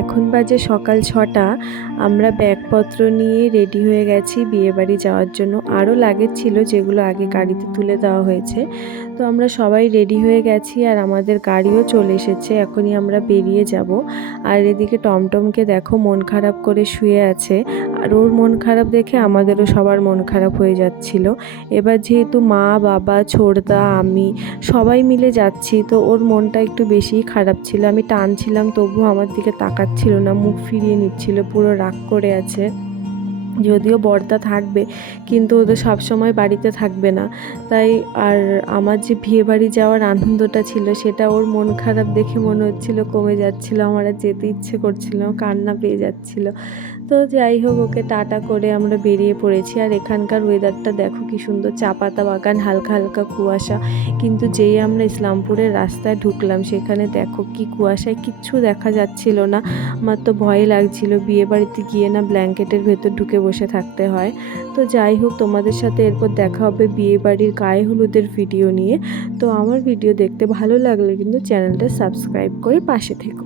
এখন বাজে সকাল ৬টা। আমরা ব্যাগপত্র নিয়ে রেডি হয়ে গেছি বিয়েবাড়ি যাওয়ার জন্য। আরও লাগেজ ছিল যেগুলো আগে গাড়িতে তুলে দেওয়া হয়েছে। তো আমরা সবাই রেডি হয়ে গেছি আর আমাদের গাড়িও চলে এসেছে। এখনই আমরা বেরিয়ে যাব। আর এদিকে টমটমকে দেখো মন খারাপ করে শুয়ে আছে। আর ওর মন খারাপ দেখে আমাদেরও সবার মন খারাপ হয়ে যাচ্ছিল। এবার যেহেতু মা, বাবা, ছোড়দা, আমি সবাই মিলে যাচ্ছি, তো ওর মনটা একটু বেশিই খারাপ ছিল। আমি টানছিলাম তবুও আমার দিকে তাকাচ্ছিল না, মুখ ফিরিয়ে নিচ্ছিল, পুরো রাগ করে আছে। যদিও বড়দা থাকবে, কিন্তু ও তো সবসময় বাড়িতে থাকবে না। তাই আর আমার যে বিয়ে বাড়ি যাওয়ার আনন্দটা ছিল সেটা ওর মন খারাপ দেখে মনে হচ্ছিল কমে যাচ্ছিল। আমার আর যেতে ইচ্ছে করছিল, কান্না পেয়ে যাচ্ছিল। তো যাই হোক, ওকে টাটা করে আমরা বেরিয়ে পড়েছি। আর এখানকার ওয়েদারটা দেখো কি সুন্দর, চা পাতা বাগান, হালকা হালকা কুয়াশা। কিন্তু যেই আমরা ইসলামপুরের রাস্তায় ঢুকলাম সেখানে দেখো কি কুয়াশায় কিচ্ছু দেখা যাচ্ছিল না। আমার তো ভয় লাগছিল, বিয়ে বাড়িতে গিয়ে না ব্ল্যাঙ্কেটের ভেতর ঢুকে বসে থাকতে হয়। তো যাই হোক, তোমাদের সাথে এরপর দেখা হবে বিয়ে বাড়ির গায়ে হলুদের ভিডিও নিয়ে। তো আমার ভিডিও দেখতে ভালো লাগলে কিন্তু চ্যানেলটা সাবস্ক্রাইব করে পাশে থেকো।